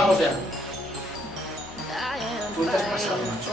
Empezamos ya. Tú te has pasado, macho.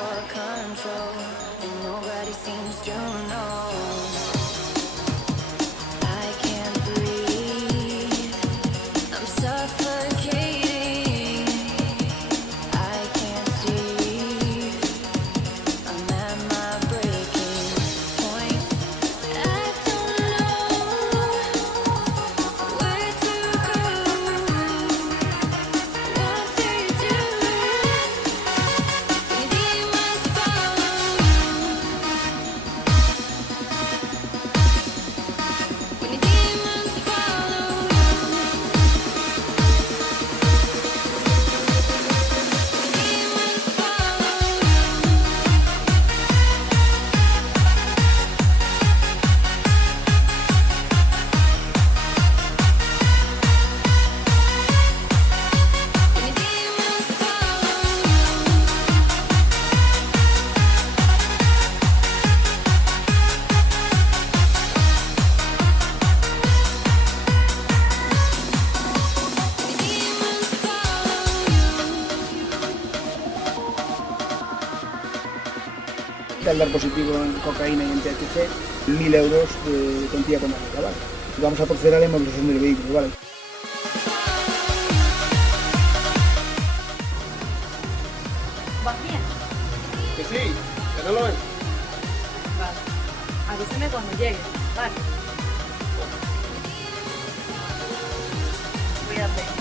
Al dar positivo en cocaína y en THC, 1.000 euros de cuantía económica, ¿vale? Vamos a proceder a la inmovilización del vehículo, ¿vale? ¿Vas bien? Que sí, que no lo ves. Vale. Avísame cuando llegue. Vale. Cuídate.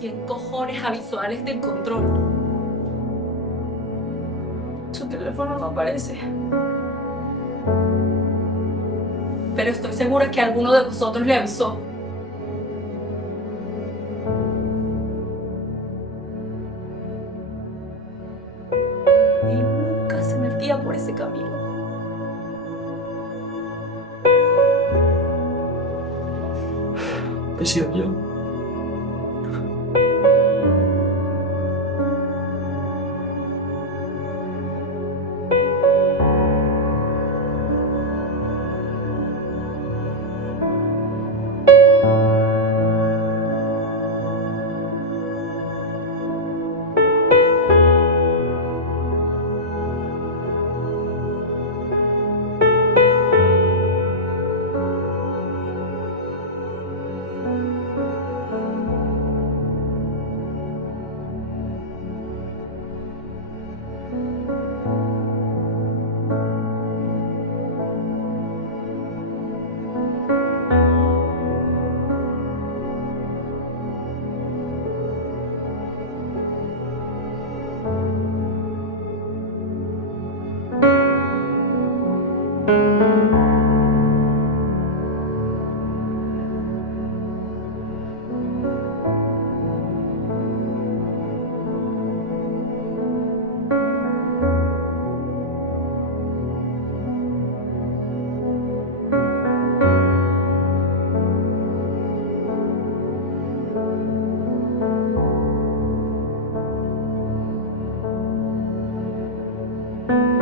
¿Quién cojones avisó a Alex del control? Su teléfono no aparece. Pero estoy segura que alguno de vosotros le avisó. Él nunca se metía por ese camino. He sido yo. Gracias.